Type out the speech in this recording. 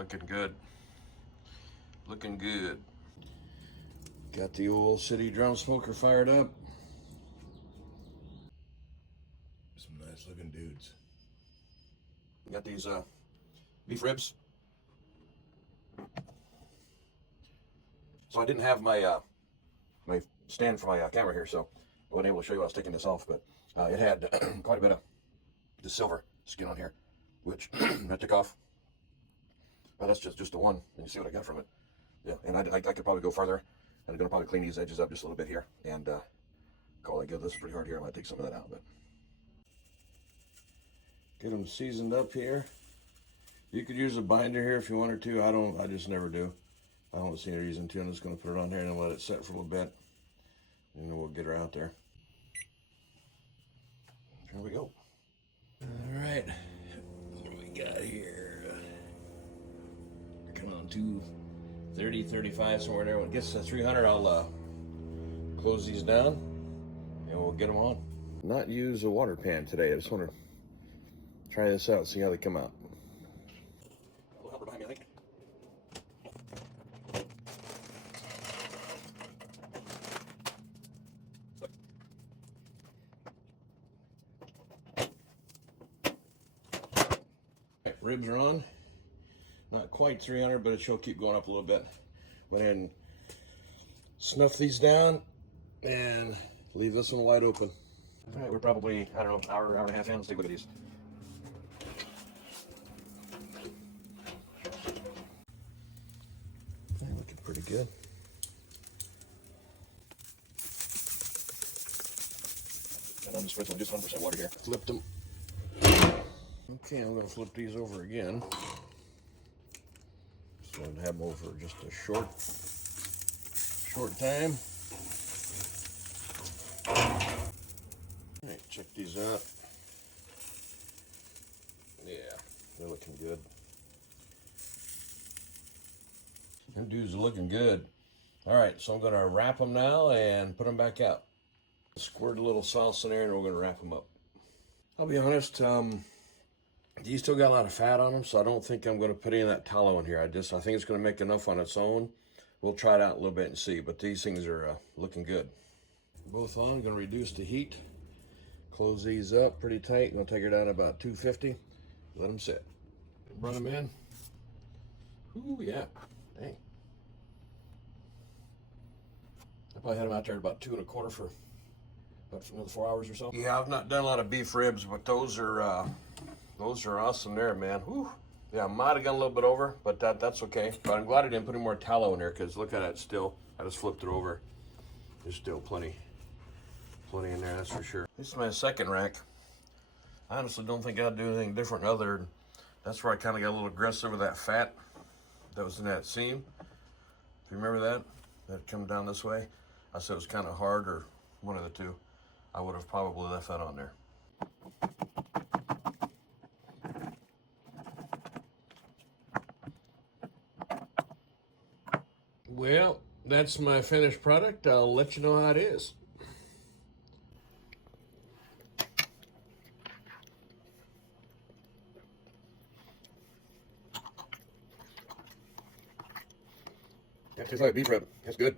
looking good. Looking good. Got the old city drum smoker fired up. Some nice looking dudes. Got these beef ribs. So I didn't have my my stand for my camera here, so I wasn't able to show you while I was taking this off, but it had quite a bit of the silver skin on here, which I took off. Well, that's just the one, and you see what I got from it. Yeah, and I could probably go farther, and I'm going to probably clean these edges up just a little bit here, and call it good. This is pretty hard here. I might take some of that out, but get them seasoned up here. You could use a binder here if you wanted to. I just never do. I don't see any reason to. I'm just going to put it on here and let it set for a little bit, and then we'll get her out there. Here we go. All right, what do we got here? Working on 230, 35, somewhere there. When it gets to 300, I'll close these down, and we'll get them on. Not use a water pan today. I just want to try this out, see how they come out. A little helper behind me, I think. Ribs are on. Not quite 300, but it should keep going up a little bit. Went ahead and snuff these down and leave this one wide open. All right, we're probably, I don't know, hour and a half in. Let's take a look at these. They're looking pretty good. And I'm just sprinkling just 1% water here. Flipped them. Okay, I'm going to flip these over again. So I'd have them over just a short time. All right, check these out. Yeah, they're looking good. Them dudes are looking good. All right, so I'm going to wrap them now and put them back out. Squirt a little sauce in there and we're going to wrap them up. I'll be honest, these still got a lot of fat on them, so I don't think I'm going to put any of that tallow in here. I think it's going to make enough on its own. We'll try it out a little bit and see, but these things are looking good. Both on, going to reduce the heat. Close these up pretty tight. Going to take her down to about 250. Let them sit. Run them in. Ooh, yeah. Dang. I probably had them out there at about 2 1/4 for about another 4 hours or so. Yeah, I've not done a lot of beef ribs, but those are awesome there, man. Whew. Yeah, I might have gone a little bit over, but that's okay. But I'm glad I didn't put any more tallow in there, because look at it still. I just flipped it over. There's still plenty in there, that's for sure. This is my second rack. I honestly don't think I'd do anything different other than that's where I kind of got a little aggressive with that fat that was in that seam. If you remember that come down this way. I said it was kind of hard, or one of the two. I would have probably left that on there. Well, that's my finished product. I'll let you know how it is. That tastes like a beef rib. That's good.